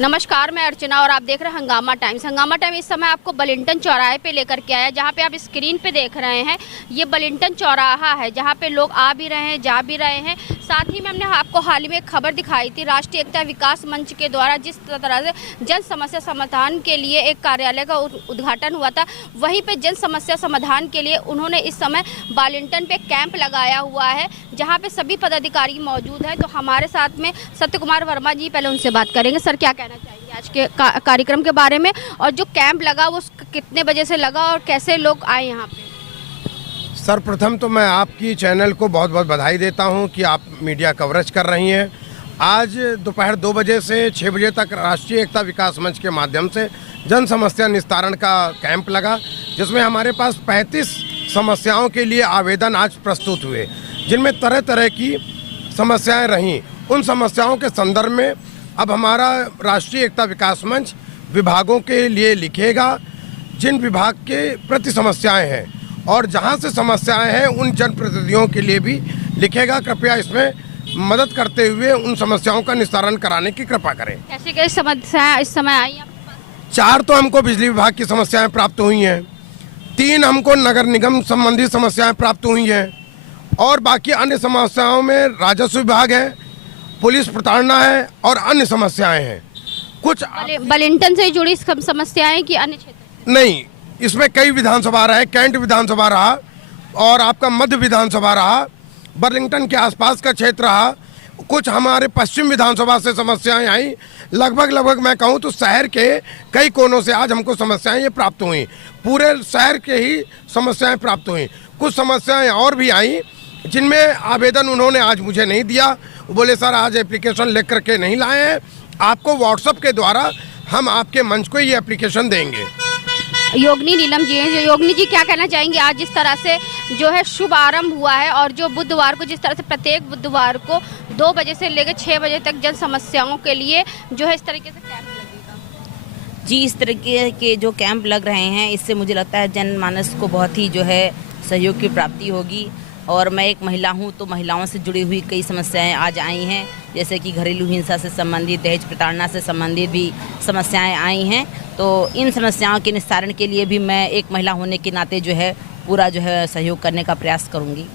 नमस्कार, मैं अर्चना और आप देख रहे हैं हंगामा टाइम्स। हंगामा टाइम इस समय आपको बलिंगटन चौराहे पे लेकर के आया, जहाँ पे आप स्क्रीन पे देख रहे हैं। ये बलिंगटन चौराहा है जहाँ पे लोग आ भी रहे हैं, जा भी रहे हैं। साथ ही में हमने आपको हाल ही में एक खबर दिखाई थी, राष्ट्रीय एकता विकास मंच के द्वारा जिस तरह से जन समस्या समाधान के लिए एक कार्यालय का उद्घाटन हुआ था, वहीं पर जन समस्या समाधान के लिए उन्होंने इस समय बलिंगटन पे कैंप लगाया हुआ है, जहाँ पे सभी पदाधिकारी मौजूद हैं। तो हमारे साथ में सत्य कुमार वर्मा जी, पहले उनसे बात करेंगे। सर, क्या कहना चाहिए आज के कार्यक्रम के बारे में, और जो कैंप लगा वो कितने बजे से लगा और कैसे लोग आए यहाँ पे? सर्वप्रथम तो मैं आपकी चैनल को बहुत बहुत बधाई देता हूँ कि आप मीडिया कवरेज कर रही हैं। आज दोपहर 2 बजे से 6 बजे तक राष्ट्रीय एकता विकास मंच के माध्यम से जन समस्या निस्तारण का कैंप लगा, जिसमें हमारे पास 35 समस्याओं के लिए आवेदन आज प्रस्तुत हुए, जिनमें तरह तरह की समस्याएं रहीं। उन समस्याओं के संदर्भ में अब हमारा राष्ट्रीय एकता विकास मंच विभागों के लिए लिखेगा जिन विभाग के प्रति समस्याएं हैं, और जहां से समस्याएं हैं उन जनप्रतिनिधियों के लिए भी लिखेगा। कृपया इसमें मदद करते हुए उन समस्याओं का निस्तारण कराने की कृपा करें। कैसे कैसे समस्याएं इस समय आई हैं? 4 तो हमको बिजली विभाग की समस्याएं प्राप्त हुई हैं, 3 हमको नगर निगम संबंधी समस्याएं प्राप्त हुई हैं, और बाकी अन्य समस्याओं में राजस्व विभाग है, पुलिस प्रताड़ना है और अन्य समस्याएं हैं। कुछ बलिंगटन से जुड़ी समस्याएं कि अन्य क्षेत्र? नहीं, इसमें कई विधानसभा रहे, कैंट विधानसभा रहा और आपका मध्य विधानसभा रहा, बलिंगटन के आसपास का क्षेत्र रहा, कुछ हमारे पश्चिम विधानसभा से समस्याएं आई। लगभग मैं कहूं तो शहर के कई कोनों से आज हमको समस्याएं ये प्राप्त हुई, पूरे शहर के ही समस्याएं प्राप्त हुई। कुछ समस्याएं और भी आई जिनमें आवेदन उन्होंने आज मुझे नहीं दिया। बोले सर आज एप्लीकेशन लिख करके नहीं लाए हैं, आपको व्हाट्सएप के द्वारा हम आपके मंच को ये एप्लीकेशन देंगे। योगिनी नीलम जी हैं। योगिनी जी, क्या कहना चाहेंगे? आज जिस तरह से जो है शुभ आरंभ हुआ है, और जो बुधवार को जिस तरह से प्रत्येक बुधवार को 2 बजे से लेकर 6 बजे तक जन समस्याओं के लिए जो है इस तरीके से कैंप लगेगा। जी, इस तरीके के जो कैंप लग रहे हैं, इससे मुझे लगता है जनमानस को बहुत ही जो है सहयोग की प्राप्ति होगी। और मैं एक महिला हूं, तो महिलाओं से जुड़ी हुई कई समस्याएं आज आई हैं, जैसे कि घरेलू हिंसा से संबंधित, दहेज प्रताड़ना से संबंधित भी समस्याएं आई हैं। तो इन समस्याओं के निस्तारण के लिए भी मैं एक महिला होने के नाते जो है पूरा जो है सहयोग करने का प्रयास करूंगी।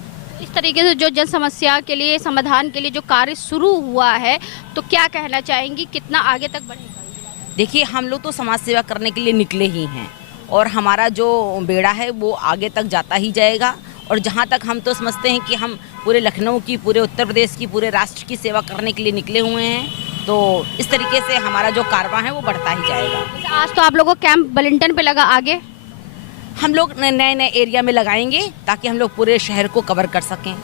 इस तरीके से जो जन समस्या के लिए समाधान के लिए जो कार्य शुरू हुआ है, तो क्या कहना चाहेंगी, कितना आगे तक बढ़ेगा? देखिए, हम लोग तो समाज सेवा करने के लिए निकले ही हैं, और हमारा जो बेड़ा है वो आगे तक जाता ही जाएगा। और जहाँ तक हम तो समझते हैं कि हम पूरे लखनऊ की, पूरे उत्तर प्रदेश की, पूरे राष्ट्र की सेवा करने के लिए निकले हुए हैं, तो इस तरीके से हमारा जो कारवां है वो बढ़ता ही जाएगा। आज तो आप लोगों को कैंप बलिंगटन पे लगा, आगे हम लोग नए नए एरिया में लगाएंगे ताकि हम लोग पूरे शहर को कवर कर सकें।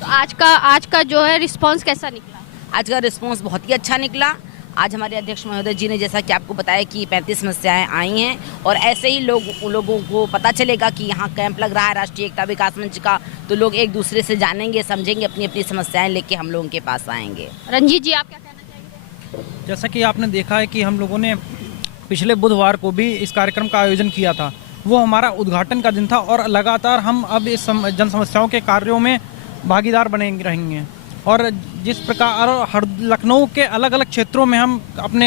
तो आज का जो है रिस्पांस कैसा निकला? आज का रिस्पांस बहुत ही अच्छा निकला। आज हमारे अध्यक्ष महोदय जी ने जैसा कि आपको बताया कि 35 समस्याएं आई हैं, और ऐसे ही लोगों को पता चलेगा कि यहाँ कैंप लग रहा है राष्ट्रीय एकता विकास मंच का, तो लोग एक दूसरे से जानेंगे, समझेंगे, अपनी अपनी समस्याएं लेके हम लोगों के पास आएंगे। रंजीत जी, आप क्या कहना चाहेंगे? जैसा कि आपने देखा है कि हम लोगों ने पिछले बुधवार को भी इस कार्यक्रम का आयोजन किया था, वो हमारा उद्घाटन का दिन था, और लगातार हम अब इस जन समस्याओं के कार्यों में भागीदार बने रहेंगे। और जिस प्रकार हर लखनऊ के अलग अलग क्षेत्रों में हम अपने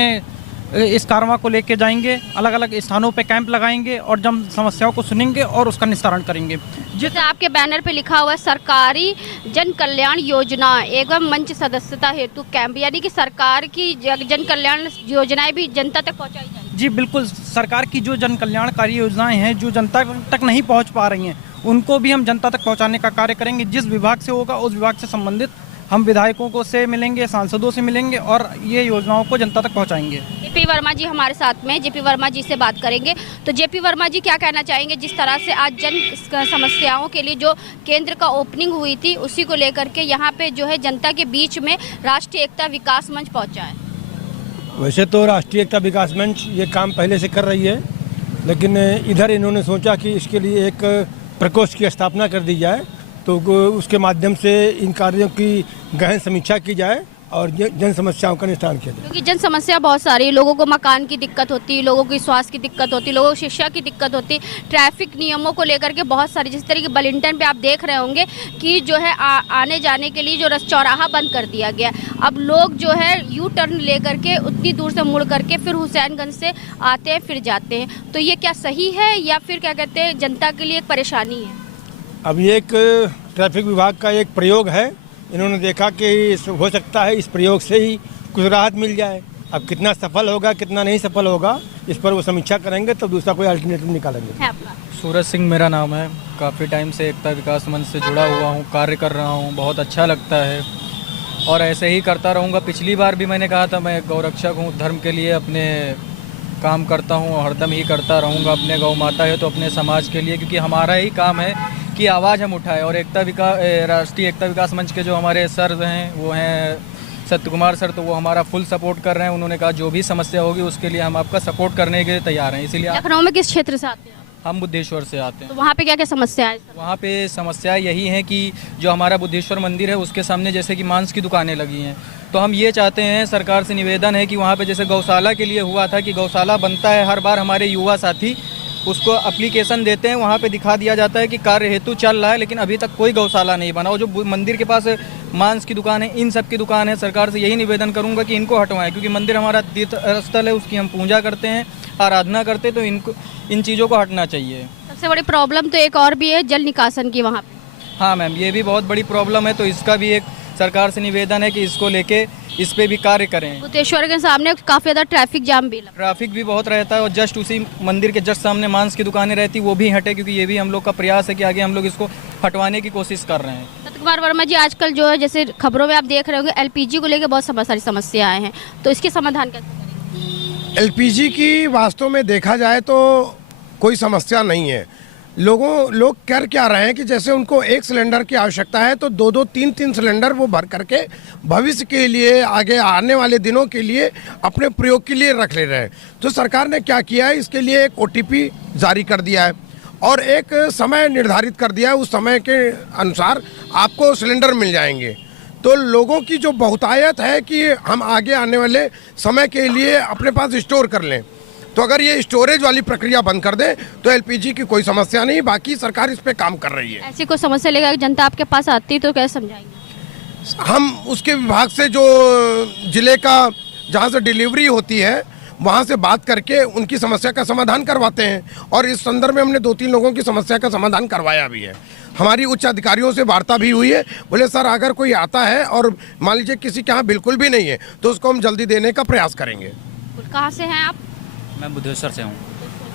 इस कारवां को लेके जाएंगे, अलग अलग स्थानों पे कैंप लगाएंगे और जन समस्याओं को सुनेंगे और उसका निस्तारण करेंगे। जैसे आपके बैनर पे लिखा हुआ है सरकारी जन कल्याण योजना एवं मंच सदस्यता हेतु कैंप, यानी कि सरकार की जन कल्याण योजनाएं भी जनता तक पहुंचाई जाएगी? जी बिल्कुल, सरकार की जो जन कल्याणकारी योजनाएं हैं जो जनता तक नहीं पहुँच पा रही हैं, उनको भी हम जनता तक पहुँचाने का कार्य करेंगे। जिस विभाग से होगा उस विभाग से संबंधित हम विधायकों को से मिलेंगे, सांसदों से मिलेंगे, और ये योजनाओं को जनता तक पहुंचाएंगे। जेपी वर्मा जी हमारे साथ में, जेपी वर्मा जी से बात करेंगे। तो जेपी वर्मा जी, क्या कहना चाहेंगे, जिस तरह से आज जन समस्याओं के लिए जो केंद्र का ओपनिंग हुई थी, उसी को लेकर के यहाँ पे जो है जनता के बीच में राष्ट्रीय एकता विकास मंच पहुँचा है? वैसे तो राष्ट्रीय एकता विकास मंच ये काम पहले से कर रही है, लेकिन इधर इन्होंने सोचा कि इसके लिए एक प्रकोष्ठ की स्थापना कर दी जाए, तो उसके माध्यम से इन कार्यों की गहन समीक्षा की जाए और जन समस्याओं का निष्ठान किया जाए। क्योंकि जन समस्या बहुत सारी है, लोगों को मकान की दिक्कत होती है, लोगों की स्वास्थ्य की दिक्कत होती है, लोगों को शिक्षा की दिक्कत होती है, ट्रैफिक नियमों को लेकर के बहुत सारी, जिस तरीके बलिंटन पे आप देख रहे होंगे कि जो है आने जाने के लिए जो चौराहा बंद कर दिया गया। अब लोग जो है यू टर्न लेकर के उतनी दूर से मुड़ करके फिर हुसैनगंज से आते हैं फिर जाते हैं, तो ये क्या सही है या फिर क्या कहते हैं जनता के लिए एक परेशानी है? अब ये एक ट्रैफिक विभाग का एक प्रयोग है, इन्होंने देखा कि हो सकता है इस प्रयोग से ही कुछ राहत मिल जाए। अब कितना सफल होगा कितना नहीं सफल होगा इस पर वो समीक्षा करेंगे, तब दूसरा कोई अल्टरनेटिव निकालेंगे। है आपका? सूरज सिंह मेरा नाम है। काफ़ी टाइम से एकता विकास मंच से जुड़ा हुआ हूँ, कार्य कर रहा हूँ, बहुत अच्छा लगता है और ऐसे ही करता रहूँगा। पिछली बार भी मैंने कहा था मैं गौरक्षक हूँ, धर्म के लिए अपने काम करता हूँ और हरदम ही करता रहूँगा। अपने गौ माता है तो अपने समाज के लिए, क्योंकि हमारा ही काम है कि आवाज़ हम उठाएं। और राष्ट्रीय एकता विकास मंच के जो हमारे सर हैं वो हैं सत्य कुमार सर, तो वो हमारा फुल सपोर्ट कर रहे हैं। उन्होंने कहा जो भी समस्या होगी उसके लिए हम आपका सपोर्ट करने के लिए तैयार हैं। इसीलिए लखनऊ में किस क्षेत्र से आते हैं? हम बुद्धेश्वर से आते हैं। तो वहाँ पे क्या क्या समस्या है? वहाँ पे समस्या यही है कि जो हमारा बुद्धेश्वर मंदिर है उसके सामने जैसे कि मांस की दुकानें लगी हैं, तो हम ये चाहते हैं, सरकार से निवेदन है कि वहाँ पे जैसे गौशाला के लिए हुआ था कि गौशाला बनता है, हर बार हमारे युवा साथी उसको एप्लीकेशन देते हैं, वहाँ पे दिखा दिया जाता है कि कार्य हेतु चल रहा है, लेकिन अभी तक कोई गौशाला नहीं बना। और जो मंदिर के पास मांस की दुकान है, इन सब की दुकान है, सरकार से यही निवेदन करूँगा कि इनको हटवाएं, क्योंकि मंदिर हमारा तीर्थ स्थल है, उसकी हम पूजा करते हैं, आराधना करते हैं, तो इन चीज़ों को हटना चाहिए। सबसे बड़ी प्रॉब्लम तो एक और भी है, जल निकासन की वहाँ पे। हाँ मैम, ये भी बहुत बड़ी प्रॉब्लम है, तो इसका भी एक सरकार से निवेदन है कि इसको लेके इस पे भी कार्य करें। बुद्धेश्वर के सामने काफ़ी ज़्यादा ट्रैफिक जाम भी लगता ट्रैफिक भी बहुत रहता है और जस्ट उसी मंदिर के जस्ट सामने मांस की दुकानें रहती, वो भी हटे, क्योंकि ये भी हम लोग का प्रयास है कि आगे हम लोग इसको हटवाने की कोशिश कर रहे हैं। सत्य कुमार वर्मा जी, आजकल जो है जैसे खबरों में आप देख रहे होंगे एलपीजी को लेकर बहुत सारी समस्याएं हैं, तो इसके समाधान कैसे करेंगे? एलपीजी की वास्तव में देखा जाए तो कोई समस्या नहीं है। लोग कर क्या रहे हैं कि जैसे उनको एक सिलेंडर की आवश्यकता है तो दो तीन सिलेंडर वो भर करके भविष्य के लिए, आगे आने वाले दिनों के लिए, अपने प्रयोग के लिए रख ले रहे हैं। तो सरकार ने क्या किया है, इसके लिए एक ओटीपी जारी कर दिया है और एक समय निर्धारित कर दिया है, उस समय के अनुसार आपको सिलेंडर मिल जाएंगे। तो लोगों की जो बहुतायत है कि हम आगे आने वाले समय के लिए अपने पास स्टोर कर लें, तो अगर ये स्टोरेज वाली प्रक्रिया बंद कर दे तो एलपीजी की कोई समस्या नहीं। बाकी सरकार इस पे काम कर रही है। ऐसी कोई समस्या लेकर जनता आपके पास आती तो कैसे समझाएंगे? हम उसके विभाग से जो जिले का जहाँ से डिलीवरी होती है वहाँ से बात करके उनकी समस्या का समाधान करवाते हैं और इस संदर्भ में हमने 2-3 लोगों की समस्या का समाधान करवाया भी है। हमारी उच्च अधिकारियों से वार्ता भी हुई है, बोले सर अगर कोई आता है और मान लीजिए किसी के यहाँ बिल्कुल भी नहीं है तो उसको हम जल्दी देने का प्रयास करेंगे। कहाँ से हैं आप? मैं बुद्धेश्वर से हूँ।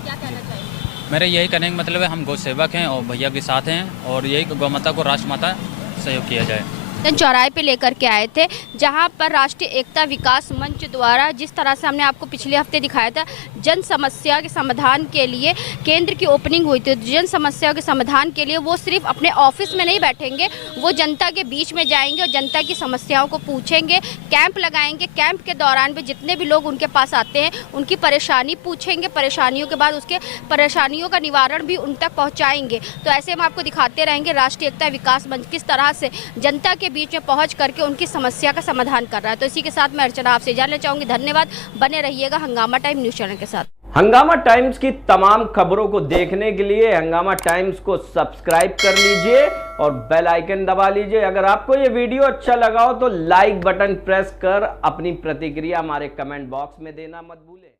क्या कहना चाहिए? मेरा यही कहने का मतलब है हम गौ सेवक हैं और भैया के साथ हैं और यही गौ माता को राष्ट्रमाता सहयोग किया जाए। चौराहे पे लेकर के आए थे, जहां पर राष्ट्रीय एकता विकास मंच द्वारा जिस तरह से हमने आपको पिछले हफ्ते दिखाया था जन समस्या के समाधान के लिए केंद्र की ओपनिंग हुई थी। जन समस्या के समाधान के लिए वो सिर्फ अपने ऑफिस में नहीं बैठेंगे, वो जनता के बीच में जाएंगे और जनता की समस्याओं को पूछेंगे, कैंप लगाएंगे। कैंप के दौरान भी जितने भी लोग उनके पास आते हैं उनकी परेशानी पूछेंगे, परेशानियों के बाद उसके परेशानियों का निवारण भी उन तक पहुँचाएंगे। तो ऐसे हम आपको दिखाते रहेंगे राष्ट्रीय एकता विकास मंच किस तरह से जनता के बीच में पहुंच करके उनकी समस्या का समाधान कर रहा है। तो इसी के साथ मैं अर्चना आपसे जानना चाहूंगी। धन्यवाद, बने रहिएगा हंगामा टाइम न्यूज चैनल के साथ। हंगामा टाइम्स की तमाम खबरों को देखने के लिए हंगामा टाइम्स को सब्सक्राइब कर लीजिए और बेल आइकन दबा लीजिए। अगर आपको ये वीडियो अच्छा लगा हो तो लाइक बटन प्रेस कर अपनी प्रतिक्रिया हमारे कमेंट बॉक्स में देना मत भूलें।